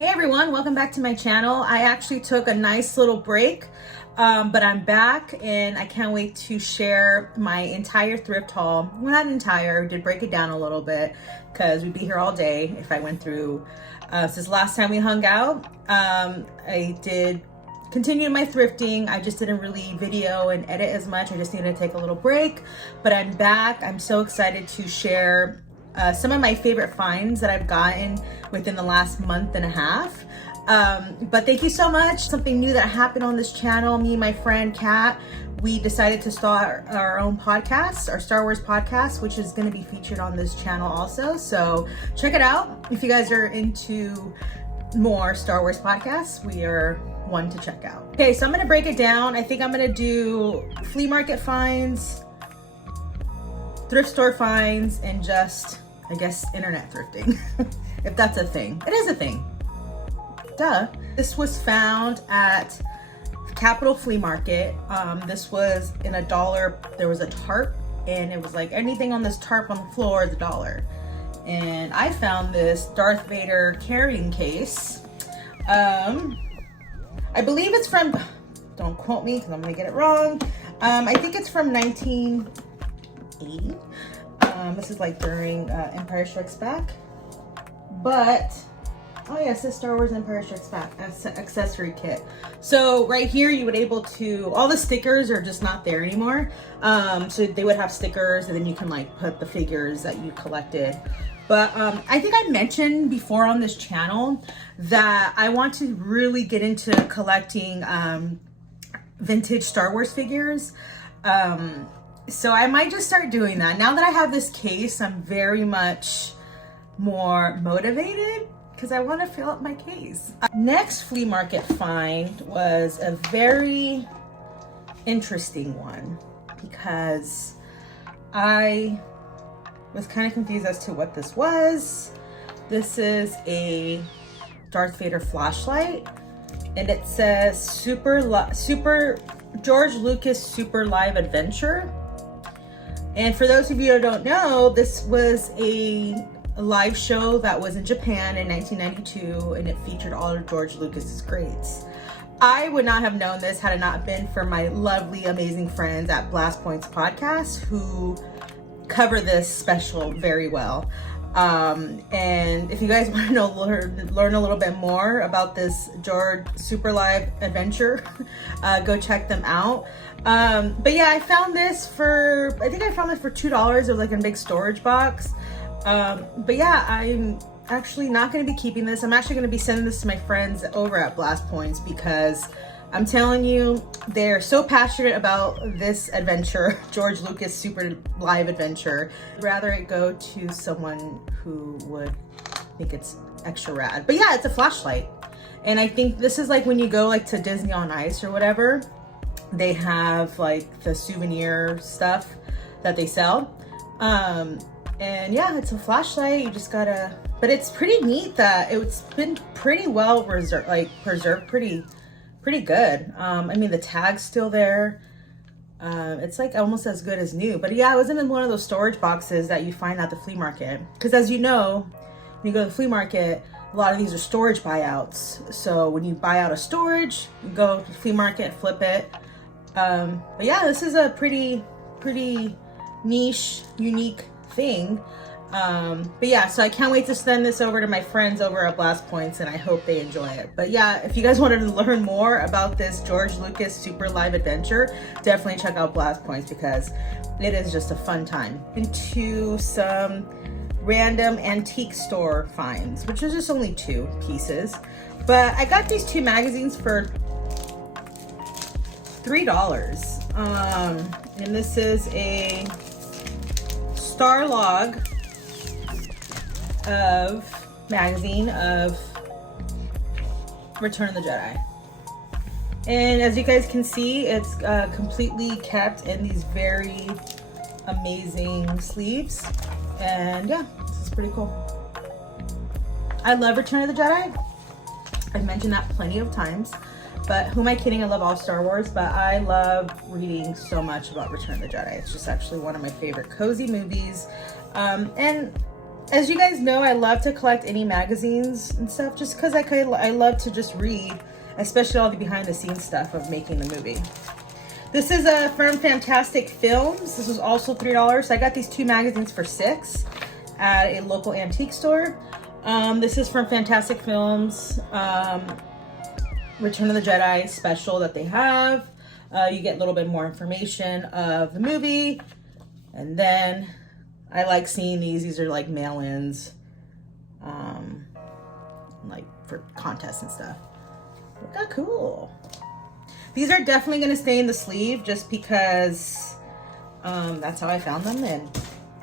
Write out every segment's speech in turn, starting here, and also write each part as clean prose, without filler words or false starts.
Hey everyone, welcome back to my channel. I actually took a nice little break, but I'm back and I can't wait to share my entire thrift haul. Well, not entire, I did break it down a little bit because we'd be here all day if I went through. Since last time we hung out, I did continue my thrifting. I just didn't really video and edit as much. I just needed to take a little break, but I'm back. I'm so excited to share some of my favorite finds that I've gotten within the last month and a half. But thank you so much. Something new that happened on this channel, me and my friend Kat, we decided to start our own podcast, our Star Wars podcast, which is going to be featured on this channel also. So check it out. If you guys are into more Star Wars podcasts, we are one to check out. Okay, so I'm going to break it down. I think I'm going to do flea market finds, thrift store finds, and just, I guess, internet thrifting, if that's a thing. It is a thing. Duh. This was found at Capitol Flea Market. This was in $1. There was a tarp, and it was like anything on this tarp on the floor is $1. And I found this Darth Vader carrying case. I believe it's from, don't quote me because I'm gonna get it wrong. I think it's from 1980. This is like during Empire Strikes Back. But, oh yes, this Star Wars Empire Strikes Back accessory kit. So right here you would able to, all the stickers are just not there anymore. So they would have stickers and then you can like put the figures that you collected. But I think I mentioned before on this channel that I want to really get into collecting vintage Star Wars figures. So I might just start doing that. Now that I have this case, I'm very much more motivated because I want to fill up my case. Next flea market find was a very interesting one because I was kind of confused as to what this was. This is a Darth Vader flashlight and it says Super George Lucas Super Live Adventure. And for those of you who don't know, this was a live show that was in Japan in 1992 and it featured all of George Lucas's greats. I would not have known this had it not been for my lovely, amazing friends at Blast Points Podcast who cover this special very well. And if you guys want to learn a little bit more about this George Super Live Adventure, go check them out. But yeah, I found this for, I think I found it for $2. It was like in a big storage box. But yeah, I'm actually not going to be keeping this. I'm actually going to be sending this to my friends over at Blast Points because I'm telling you, they're so passionate about this adventure, George Lucas Super Live Adventure. I'd rather it go to someone who would think it's extra rad. But yeah, it's a flashlight. And I think this is like when you go like to Disney on Ice or whatever, they have like the souvenir stuff that they sell. And yeah, it's a flashlight. You just gotta, but it's pretty neat that it's been pretty well preserved pretty good. I mean, the tag's still there. It's like almost as good as new. But yeah, it wasn't in one of those storage boxes that you find at the flea market. Because as you know, when you go to the flea market, a lot of these are storage buyouts. So when you buy out a storage, you go to the flea market, flip it. But yeah, this is a pretty niche, unique thing. But yeah, so I can't wait to send this over to my friends over at Blast Points and I hope they enjoy it. But yeah, if you guys wanted to learn more about this George Lucas Super Live Adventure, definitely check out Blast Points because it is just a fun time. Into some random antique store finds, which is just only 2 pieces. But I got these 2 magazines for $3. And this is a Star Log magazine of Return of the Jedi. And as you guys can see, it's completely kept in these very amazing sleeves. And yeah, this is pretty cool. I love Return of the Jedi. I've mentioned that plenty of times. But who am I kidding? I love all Star Wars, but I love reading so much about Return of the Jedi. It's just actually one of my favorite cozy movies. And As you guys know, I love to collect any magazines and stuff just because I love to just read, especially all the behind the scenes stuff of making the movie. This is from Fantastic Films. This was also $3. So I got these 2 magazines for $6 at a local antique store. This is from Fantastic Films, Return of the Jedi special that they have. You get a little bit more information of the movie. And then I like seeing these. These are like mail-ins, like for contests and stuff. Look how cool. These are definitely going to stay in the sleeve just because that's how I found them, and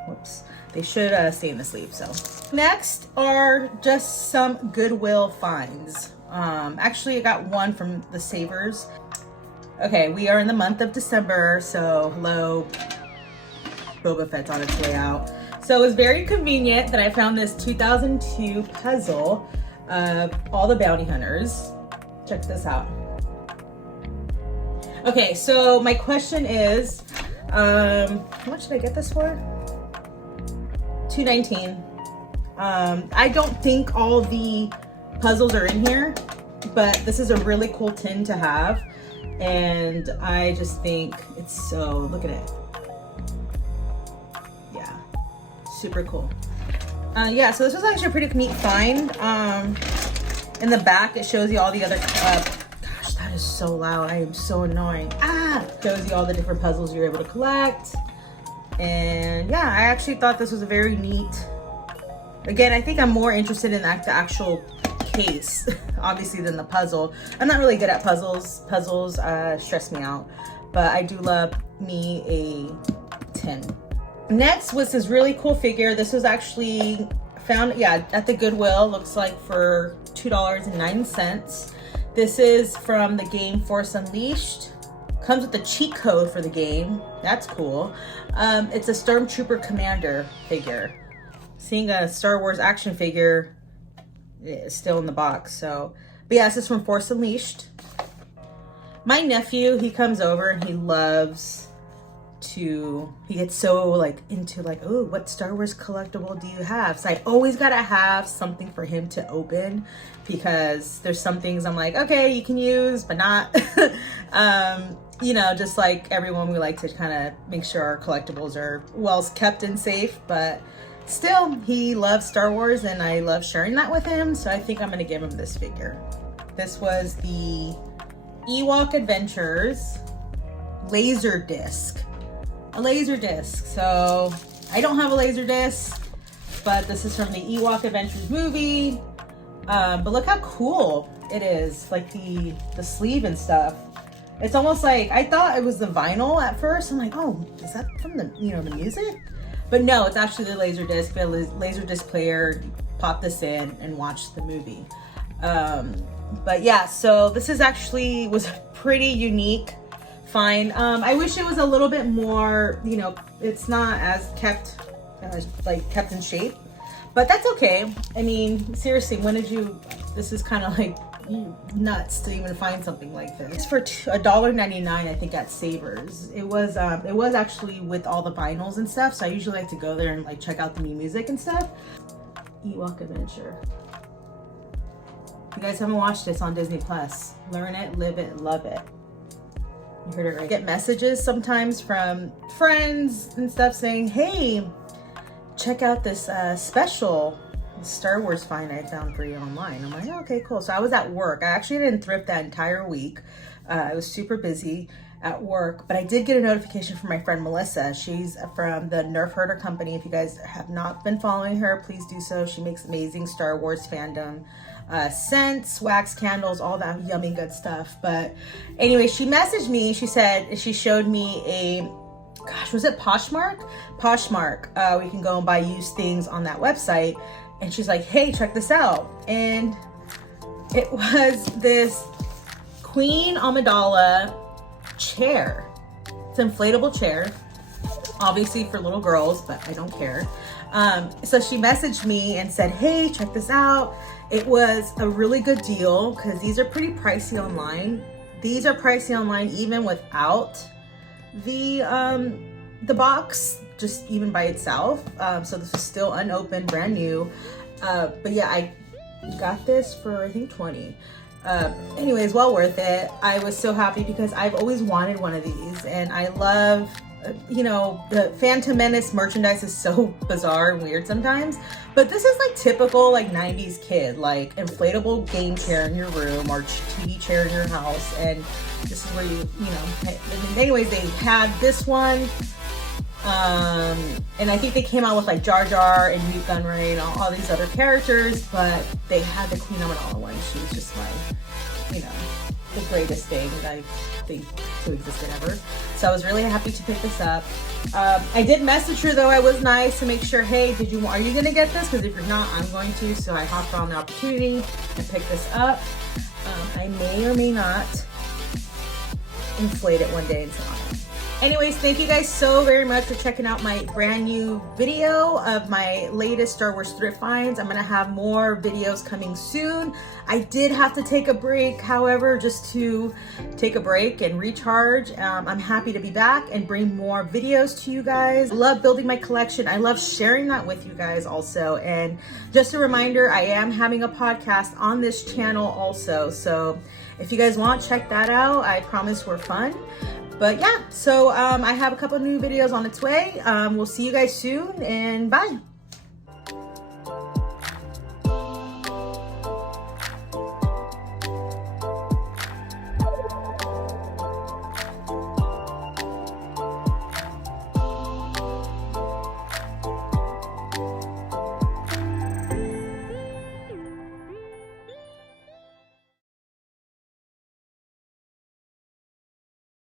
whoops, they should stay in the sleeve. So next are just some Goodwill finds. Actually, I got one from the Savers. Okay, we are in the month of December, so hello, Boba Fett's on its way out. So it was very convenient that I found this 2002 puzzle of all the bounty hunters. Check this out. Okay, so my question is, how much did I get this for? $2.19. I don't think all the puzzles are in here, but this is a really cool tin to have, and I just think it's so, look at it. Yeah, super cool. Yeah, so this was actually a pretty neat find. In the back, it shows you all the other, gosh, that is so loud. I am so annoying. Shows you all the different puzzles you're able to collect. And yeah, I actually thought this was a very neat, again, I think I'm more interested in the actual case, obviously, than the puzzle. I'm not really good at puzzles. Puzzles stress me out, but I do love me a tin. Next was this really cool figure. This was actually found, yeah, at the Goodwill, looks like for $2.09. This is from the game Force Unleashed. Comes with the cheat code for the game. That's cool. It's a Stormtrooper Commander figure. Seeing a Star Wars action figure is still in the box. So, but yeah, this is from Force Unleashed. My nephew, he comes over and he loves to, he gets so like into like, oh, what Star Wars collectible do you have? So I always gotta have something for him to open, because there's some things I'm like, okay, you can use, but not. You know, just like everyone, we like to kind of make sure our collectibles are well kept and safe, but still, he loves Star Wars and I love sharing that with him. So I think I'm gonna give him this figure. This was the Ewok Adventures laser disc. A laser disc. So I don't have a laser disc, but this is from the Ewok Adventures movie. But look how cool it is, like the sleeve and stuff. It's almost like, I thought it was the vinyl at first. I'm like, oh, is that from the, you know, the music? But no, it's actually the laser disc. The laser disc player, pop this in and watch the movie. But yeah, so this is actually was a pretty unique find. I wish it was a little bit more, you know, it's not as kept in shape, but that's okay. I mean, seriously, when did you, this is kind of like nuts to even find something like this. It's for $1.99, I think, at Savers. It was actually with all the vinyls and stuff, so I usually like to go there and like check out the new music and stuff. Ewok Adventure. If you guys haven't watched this on Disney Plus, learn it, live it, love it. You heard it right. I get messages sometimes from friends and stuff saying, hey, check out this special Star Wars find I found for you online. I'm like, oh, okay, cool. So I was at work. I actually didn't thrift that entire week. I was super busy at work, but I did get a notification from my friend Melissa. She's from the Nerf Herder company. If you guys have not been following her, please do so. She makes amazing Star Wars fandom scents, wax candles, all that yummy good stuff. But anyway, she messaged me. She said she showed me a, gosh, was it Poshmark? Poshmark. We can go and buy used things on that website. And she's like, hey, check this out. And it was this Queen Amidala chair. It's an inflatable chair, obviously for little girls, but I don't care. So she messaged me and said, hey, check this out. It was a really good deal because these are pretty pricey online. These are pricey online even without the box. just even by itself. So this is still unopened, brand new. But yeah, I got this for I think 20. Anyways, well worth it. I was so happy because I've always wanted one of these, and I love, you know, the Phantom Menace merchandise is so bizarre and weird sometimes, but this is like typical like 90s kid, like inflatable game chair in your room or TV chair in your house, and this is where you know, anyways, they had this one. And I think they came out with like Jar Jar and Newt Gunray and all these other characters, but they had the Queen Amidala one. She was just like, you know, the greatest thing I think to exist ever. So I was really happy to pick this up. I did message her though. I was nice to make sure, hey, are you gonna get this? Because if you're not, I'm going to. So I hopped on the opportunity and picked this up. I may or may not inflate it one day and sell it. Anyways, thank you guys so very much for checking out my brand new video of my latest Star Wars thrift finds. I'm gonna have more videos coming soon. I did have to take a break, however, just to take a break and recharge. I'm happy to be back and bring more videos to you guys. I love building my collection. I love sharing that with you guys also. And just a reminder, I am having a podcast on this channel also. So if you guys want, check that out. I promise we're fun. But yeah, so I have a couple new videos on its way. We'll see you guys soon, and bye.